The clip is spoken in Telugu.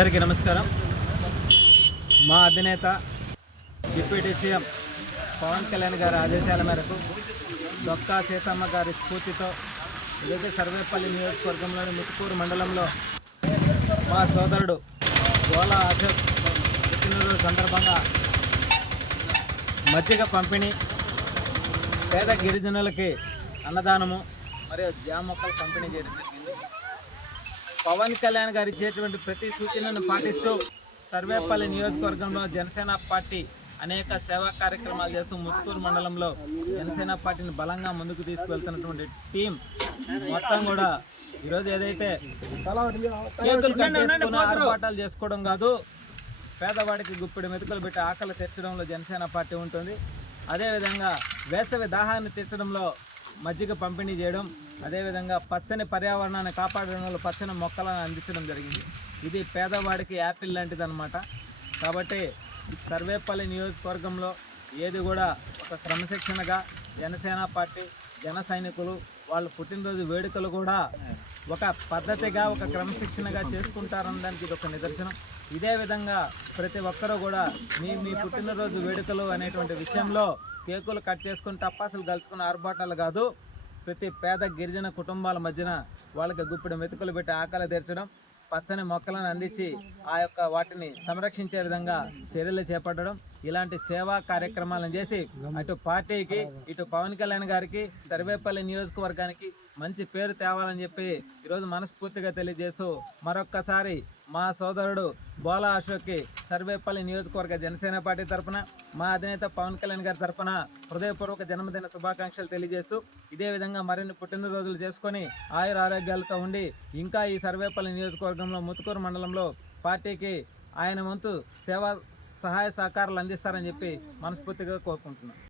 అందరికీ నమస్కారం. మా అధినేత డిప్యూటీ సీఎం పవన్ కళ్యాణ్ గారి ఆదేశాల మేరకు డొక్కా సీతమ్మ గారి స్ఫూర్తితో ఈరోజు సర్వేపల్లి నియోజకవర్గంలోని ముత్తుకూరు మండలంలో మా సోదరుడు గోలా అశోక్ పుట్టినరోజు సందర్భంగా మజ్జిగ పంపిణీ, పేద గిరిజనులకి అన్నదానము మరియు జామ మొక్కలు పంపిణీ చేయడం జరిగింది. పవన్ కళ్యాణ్ గారు ఇచ్చేటువంటి ప్రతి సూచనను పాటిస్తూ సర్వేపల్లి నియోజకవర్గంలో జనసేన పార్టీ అనేక సేవా కార్యక్రమాలు చేస్తూ ముత్తుకూరు మండలంలో జనసేన పార్టీని బలంగా ముందుకు తీసుకువెళ్తున్నటువంటి టీం మొత్తం కూడా ఈరోజు ఏదైతే కేకులు కట్ చేసుకుని ఆర్భాటాలు చేసుకోవడం కాదు, పేదవాడికి గుప్పిడి మెతుకులు పెట్టి ఆకలి తీర్చడంలో జనసేన పార్టీ ఉంటుంది. అదేవిధంగా వేసవి దాహాన్ని తీర్చడంలో మజ్జిగ పంపిణీ చేయడం, అదేవిధంగా పచ్చని పర్యావరణాన్ని కాపాడడంలో పచ్చని మొక్కలను అందించడం జరిగింది. ఇది పేదవాడికి యాపిల్ లాంటిది అనమాట. కాబట్టి సర్వేపల్లి నియోజకవర్గంలో ఏది కూడా ఒక క్రమశిక్షణగా జనసేన పార్టీ జన సైనికులు వాళ్ళ పుట్టినరోజు వేడుకలు కూడా ఒక పద్ధతిగా ఒక క్రమశిక్షణగా చేసుకుంటారనడానికి ఇది ఒక నిదర్శనం. ఇదే విధంగా ప్రతి ఒక్కరూ కూడా మీ పుట్టినరోజు వేడుకలు అనేటువంటి విషయంలో కేకులు కట్ చేసుకుని టపాసులు గలుచుకుని ఆర్భాటాలు కాదు, ప్రతి పేద గిరిజన కుటుంబాల మధ్యన వాళ్ళకి గుప్పిడి మెతుకులు పెట్టి ఆకలి తీర్చడం, పచ్చని మొక్కలను అందించి ఆ యొక్క వాటిని సంరక్షించే విధంగా చర్యలు చేపట్టడం, ఇలాంటి సేవా కార్యక్రమాలను చేసి అటు పార్టీకి ఇటు పవన్ కళ్యాణ్ గారికి సర్వేపల్లి నియోజకవర్గానికి మంచి పేరు తేవాలని చెప్పి ఈరోజు మనస్ఫూర్తిగా తెలియజేస్తూ మరొక్కసారి మా సోదరుడు గోలా అశోక్కి సర్వేపల్లి నియోజకవర్గ జనసేన పార్టీ తరఫున మా అధినేత పవన్ కళ్యాణ్ గారి తరఫున హృదయపూర్వక జన్మదిన శుభాకాంక్షలు తెలియజేస్తూ ఇదే విధంగా మరిన్ని పుట్టినరోజులు చేసుకొని ఆయుర ఆరోగ్యాలతో ఉండి ఇంకా ఈ సర్వేపల్లి నియోజకవర్గంలో ముత్తుకూరు మండలంలో పార్టీకి ఆయన వంతు సేవా సహాయ సహకారాలు అందిస్తారని చెప్పి మనస్ఫూర్తిగా కోరుకుంటున్నాను.